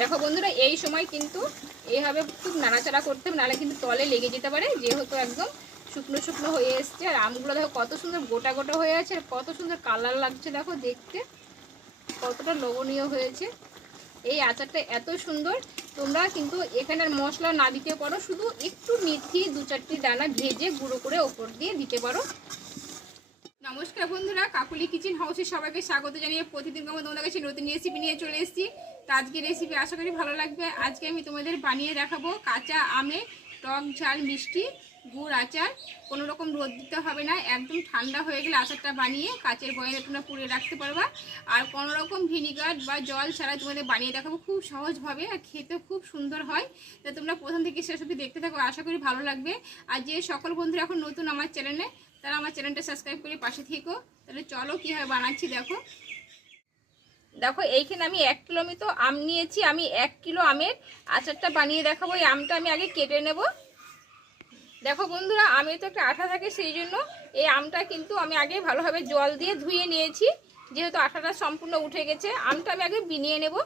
দেখো বন্ধুরা, এই সময় কিন্তু এইভাবে খুব নাড়াচাড়া করতে হবে, নাহলে কিন্তু তলে লেগে যেতে পারে, যেহেতু একদম শুকনো শুকনো হয়ে এসছে। আর আমগুলো দেখো কত সুন্দর গোটা গোটা হয়ে আছে, আর কত সুন্দর কালার লাগছে দেখো দেখতে। কতটা লোভনীয় হয়েছে। এই আচারটা এত সুন্দর, তোমরা কিন্তু এখানের মশলা না দিতে পারো, শুধু একটু মেথি, দু চারটি দানা ভেজে গুঁড়ো করে ওপর দিয়ে দিতে পারো। নমস্কার বন্ধুরা, কাকুলি কিচেন হাউসে সবাইকে স্বাগত জানিয়ে প্রতিদিন আমি তোমাদের কাছে নতুন রেসিপি নিয়ে চলে এসেছি। তো আজকে রেসিপি আশা করি ভালো লাগবে। আজকে আমি তোমাদের বানিয়ে দেখাবো কাঁচা আমে টক ঝাল মিষ্টি, গুড় আচার। কোনো রকম রোদ দিতে হবে না, একদম ঠান্ডা হয়ে গেলে আচারটা বানিয়ে কাঁচের বয়ে তোমরা পুড়ে রাখতে পারবা। আর কোনো রকম ভিনিগার বা জল ছাড়া তোমাদের বানিয়ে দেখাবো, খুব সহজভাবে আর খেতে খুব সুন্দর হয়। তো তোমরা প্রথম থেকে শেষ অবধি দেখতে থাকো, আশা করি ভালো লাগবে। আর যে সকল বন্ধুরা এখন নতুন আমার চ্যানেলে তারা আমার চ্যানেলটা সাবস্ক্রাইব করে পাশে থেকো। তাহলে চলো কীভাবে বানাচ্ছি দেখো। দেখো, এইখানে আমি এক কিলো আমি তো আম নিয়েছি, আমি এক কিলো আমের আচারটা বানিয়ে দেখাবো, এই আমটা আমি আগে কেটে নেব। দেখো বন্ধুরা আমে তো একটা আঠা থাকে, সেই জন্য এই আমটা কিন্তু আমি আগে ভালোভাবে জল দিয়ে ধুয়ে নিয়েছি, যেহেতু আঠাটা সম্পূর্ণ উঠে গেছে, আমটা আমি আগে বিনিয়ে নেব।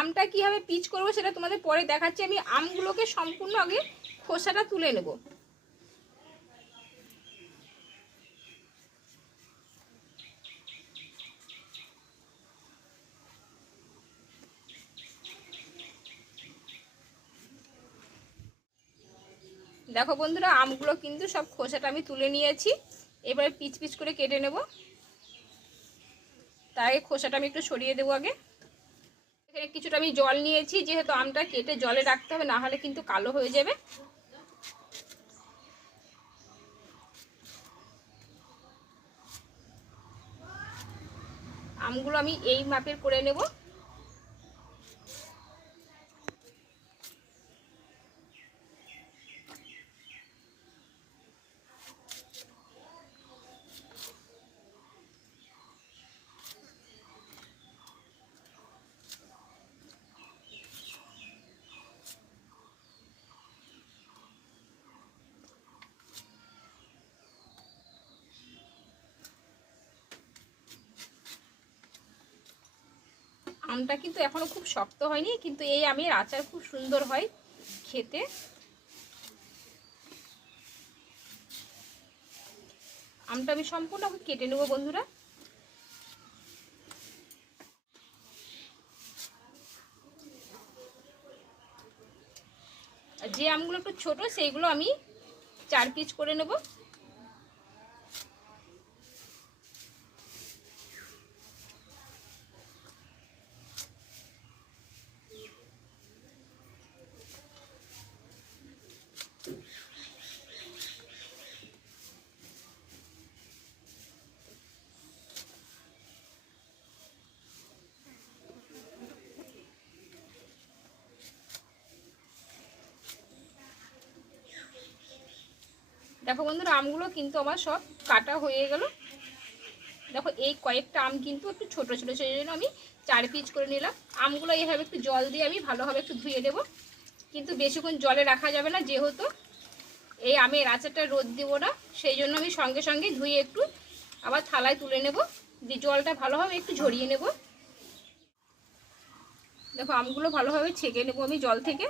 আমটা কীভাবে পিচ করব সেটা তোমাদের পরে দেখাচ্ছি। আমি আমগুলোকে সম্পূর্ণ আগে খোসাটা তুলে নেব। দেখো বন্ধুরা, আমগুলো কিন্তু সব খোসাটা আমি তুলে নিয়েছি। এবারে পিচ পিচ করে কেটে নেব। তাই খোসাটা আমি একটু সরিয়ে দেবো আগে। এখানে কিছুটা আমি জল নিয়েছি, যেহেতু আমটা কেটে জলে রাখতে হবে না হলে কিন্তু কালো হয়ে যাবে। আমগুলো আমি এই মাপের করে নেব। আমটা কিন্তু এখনও খুব শক্ত হয়নি, কিন্তু এই আমের আচার খুব সুন্দর হয় খেতে। আমটা আমি সম্পূর্ণ কেটে নেব বন্ধুরা। যে আমগুলো একটু ছোট, সেইগুলো আমি চার পিস করে নেব। দেখো বন্ধুরা, আমগুলো কিন্তু আমার সব কাটা হয়ে গেল। দেখো এই কয়েকটা আম কিন্তু একটু ছোট ছোট সেই জন্য আমি চার পিস করে নিলাম। আমগুলো এইভাবে একটু জল দিয়ে আমি ভালোভাবে একটু ধুয়ে দেব। কিন্তু বেশিক্ষণ জলে রাখা যাবে না, যেহেতু এই আমের আচারটা রোদ দেবো না, সেই জন্য আমি সঙ্গে সঙ্গে ধুয়ে একটু আবার থালায় তুলে নেব। দিয়ে জলটা ভালোভাবে একটু ঝরিয়ে নেব। দেখো আমগুলো ভালোভাবে ছেঁকে নেব আমি জল থেকে।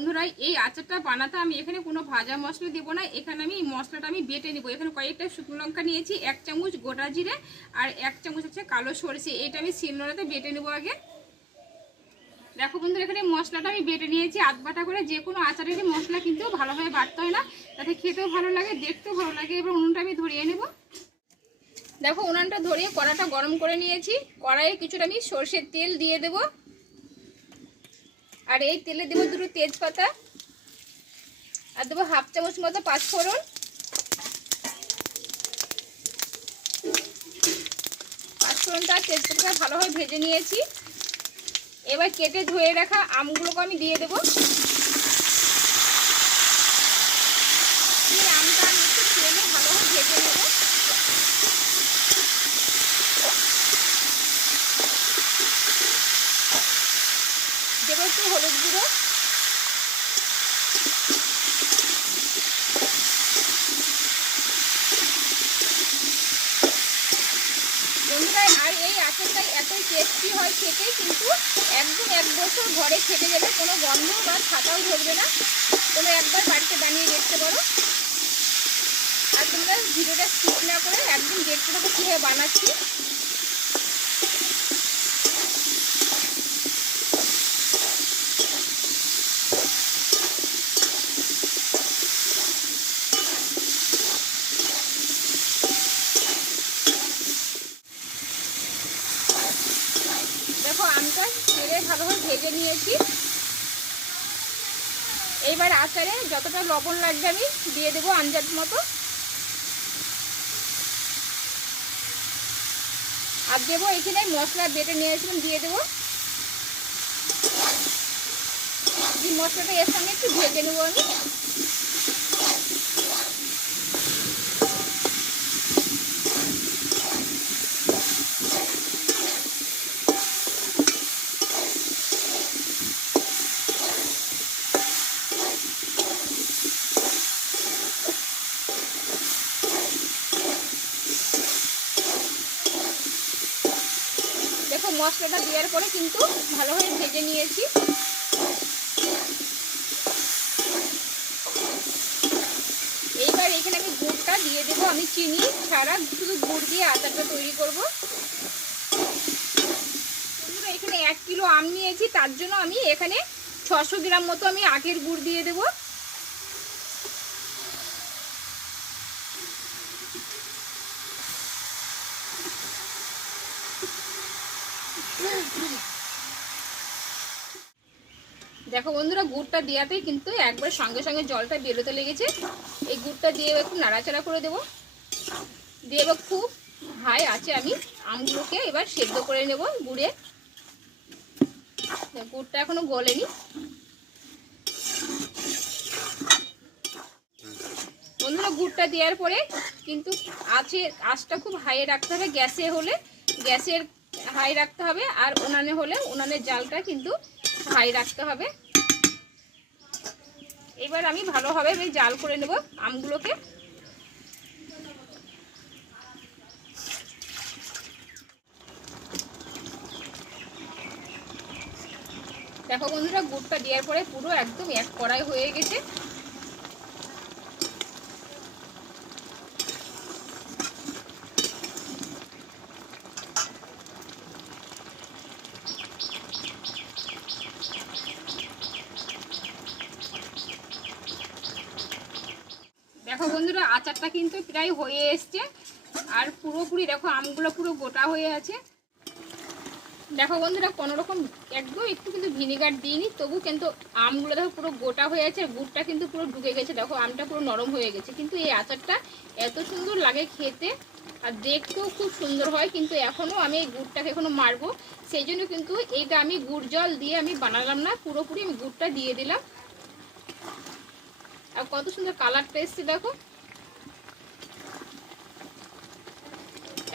বন্ধুরা, এই আচারটা বানাতে আমি এখানে কোনো ভাজা মশলা দেবো না। এখানে আমি মশলাটা আমি বেটে নেব। এখানে কয়েকটা শুকনো লঙ্কা নিয়েছি, এক চামচ গোটা জিরে আর এক চামচ হচ্ছে কালো সরষে। এটা আমি শিলনোড়াতে বেটে নেব আগে। দেখো বন্ধুরা, এখানে মশলাটা আমি বেটে নিয়েছি। আধ বাটা করে যে কোনো আচারেরই মশলা কিন্তু ভালোভাবে বাটতে হয় না। তাতে খেতেও ভালো লাগে, দেখতেও ভালো লাগে। এবার উনুনটা আমি ধরিয়ে নেব। দেখো, উনানটা ধরিয়ে কড়াটা গরম করে নিয়েছি। কড়াইয়ে কিছুটা আমি সর্ষের তেল দিয়ে দেবো। আর এই তেলে দেবো দুটো তেজপাতা। আর দেবো হাফ চামচ মতো পাঁচফোড়ন। পাঁচফোড়নটা তেজপাতাটা ভালোভাবে ভেজে নিয়েছি। এবার কেটে ধুয়ে রাখা আমগুলোকে আমি দিয়ে দেবো। বছর ঘরে খেতে গেলে কোনো গন্ধ বা ছাতাও ধরবে না। তোমরা একবার বাড়িতে বানিয়ে দেখতে পারো। আর তোমরা ভিডিওটা স্কিপ না করে একদিন দেখতে থাকো কীভাবে বানাচ্ছি দেখো আমটা তেলে ভালোভাবে ভেজে নিয়েছি। এইবার আচারে যতটা লবণ লাগবে আমি দিয়ে দেবো আঞ্জাত মতো। আর দেবো এখানে মশলা বেটে নিয়েছিলাম, দিয়ে দেবো। মশলাটা এর সঙ্গে একটু ভেজে নেব আমি দেখো মশলাটা দেওয়ার পরে কিন্তু ভালোভাবে ভেজে নিয়েছি। এইবার এখানে আমি গুড়টা দিয়ে দেবো। আমি চিনি ছাড়া শুধু গুড় দিয়ে আচারটা তৈরি করব। এখানে এক কিলো আম নিয়েছি। তার জন্য আমি এখানে ছশো গ্রাম মতো আমি আখের গুড় দিয়ে দেবো। দেখো বন্ধুরা, গুড়টা দেওয়াতেই কিন্তু একবার সঙ্গে সঙ্গে জলটা বেরোতে লেগেছে। এই গুড়টা দিয়ে একটু নাড়াচাড়া করে দেবো। দিয়ে এবার খুব হাই আছে আমি আমগুলোকে এবার সেদ্ধ করে নেব গুড়ে। গুড়টা এখনও গলেনি। বন্ধুরা, গুড়টা দেওয়ার পরে কিন্তু আছে, আঁচটা খুব হাইয়ে রাখতে হবে। গ্যাসে হলে, গ্যাসের হাই রাখতে হবে আর উনানে হলে উনানের জালটা কিন্তু হাই রাখতে হবে। এবার আমি ভালোভাবে আমি জাল করে নেব আমগুলোকে। দেখো বন্ধুরা, গুড়টা দেওয়ার পরে পুরো একদম এক কড়াই হয়ে গেছে। দেখো বন্ধুরা, আচারটা কিন্তু প্রায় হয়ে এসছে। আর পুরোপুরি দেখো, আমগুলো পুরো গোটা হয়ে আছে। দেখো বন্ধুরা রকম একদম একটু কিন্তু ভিনিগার দিইনি, তবু কিন্তু আমগুলো দেখো পুরো গোটা হয়ে আছে গুড়টা কিন্তু পুরো ঢুকে গেছে। দেখো, আমটা পুরো নরম হয়ে গেছে। কিন্তু এই আচারটা এত সুন্দর লাগে খেতে, আর দেখতেও খুব সুন্দর হয়। কিন্তু এখনও আমি এই গুড়টাকে এখনও মারবো। সেই জন্য কিন্তু এইটা আমি গুড় জল দিয়ে আমি বানালাম না, পুরোপুরি আমি গুড়টা দিয়ে দিলাম। আর কত সুন্দর কালারটা এসছে দেখো।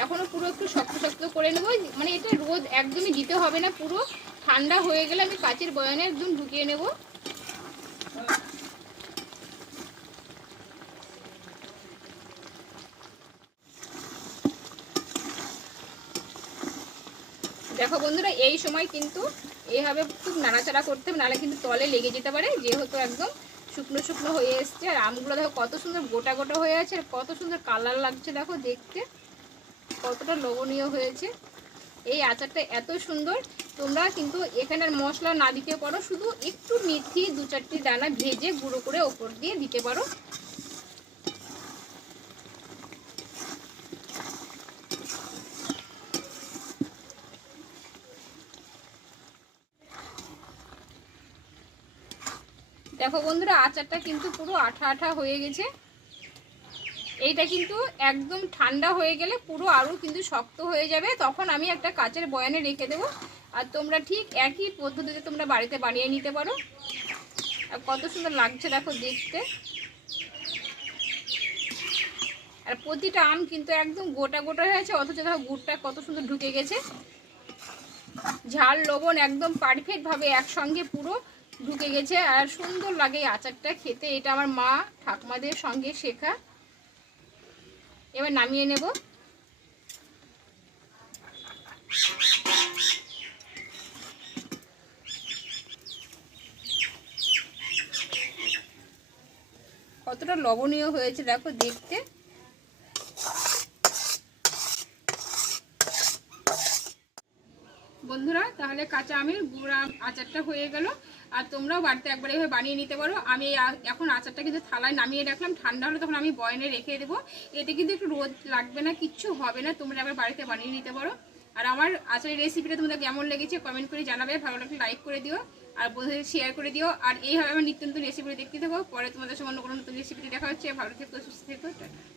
এখনও পুরো একটু শক্ত শক্ত করে নেব। মানে এটা রোদ একদমই দিতে হবে না, পুরো ঠান্ডা হয়ে গেলে আমি কাচের বয়ানে একদম ঢুকিয়ে নেব। দেখো বন্ধুরা, এই সময় কিন্তু এইভাবে খুব নাড়াচাড়া করতে হবে, নাহলে কিন্তু তলে লেগে যেতে পারে, যেহেতু একদম শুকনো শুকনো হয়ে এসছে। আর আমগুলো দেখো কত সুন্দর গোটা গোটা হয়ে আছে, আর কত সুন্দর কালার লাগছে দেখো দেখতে। কতটা লোভনীয় হয়েছে। এই আচারটা এত সুন্দর। তোমরা কিন্তু এখানের মশলা না দিতে পারো, শুধু একটু মেথি দু চারটি দানা ভেজে গুঁড়ো করে ওপর দিয়ে দিতে পারো। দেখো বন্ধুরা, আচারটা কিন্তু পুরো আঠা আঠা হয়ে গেছে। এইটা কিন্তু একদম ঠান্ডা হয়ে গেলে পুরো আরও কিন্তু শক্ত হয়ে যাবে। তখন আমি একটা কাচের বয়ানে রেখে দেবো। আর তোমরা ঠিক একই পদ্ধতিতে তোমরা বাড়িতে বানিয়ে নিতে পারো। আর কত সুন্দর লাগছে দেখো দেখতে। আর প্রতিটা আম কিন্তু একদম গোটা গোটা হয়েছে অথচ দেখো গুড়টা কত সুন্দর ঢুকে গেছে। ঝাল, লবণ একদম পারফেক্টভাবে একসঙ্গে পুরো ঢুকে গেছে আর সুন্দর লাগে আচারটা খেতে। এটা আমার মা ঠাকুমাদের সঙ্গে শেখা। এবার নামিয়ে নেব। কতটা লবণীয় হয়েছে দেখো দেখতে। বন্ধুরা, তাহলে কাঁচা আমের গুঁড়া আচারটা হয়ে গেল। আর তোমরাও বাড়িতে একবার এভাবে বানিয়ে নিতে পারো। আমি এখন আচারটা কিন্তু থালায় নামিয়ে রাখলাম। ঠান্ডা হলে তখন আমি বয়নে রেখে দেবো। এতে কিন্তু একটু রোদ লাগবে না, কিচ্ছু হবে না। তোমরা একবার বাড়িতে বানিয়ে নিতে পারো। আর আমার আচারের রেসিপিটা তোমাদের কেমন লেগেছে কমেন্ট করে জানাবে। ভালো লাগলে লাইক করে দিও। আর বন্ধুদের শেয়ার করে দিও। আর এইভাবে আমার নিত্য নতুন রেসিপিটা দেখতে থাকো। পরে তোমাদের সঙ্গে অন্য কোনো নতুন রেসিপিটি দেখা হচ্ছে। ভালো থেকো, সুস্থ থেকো, টাটা।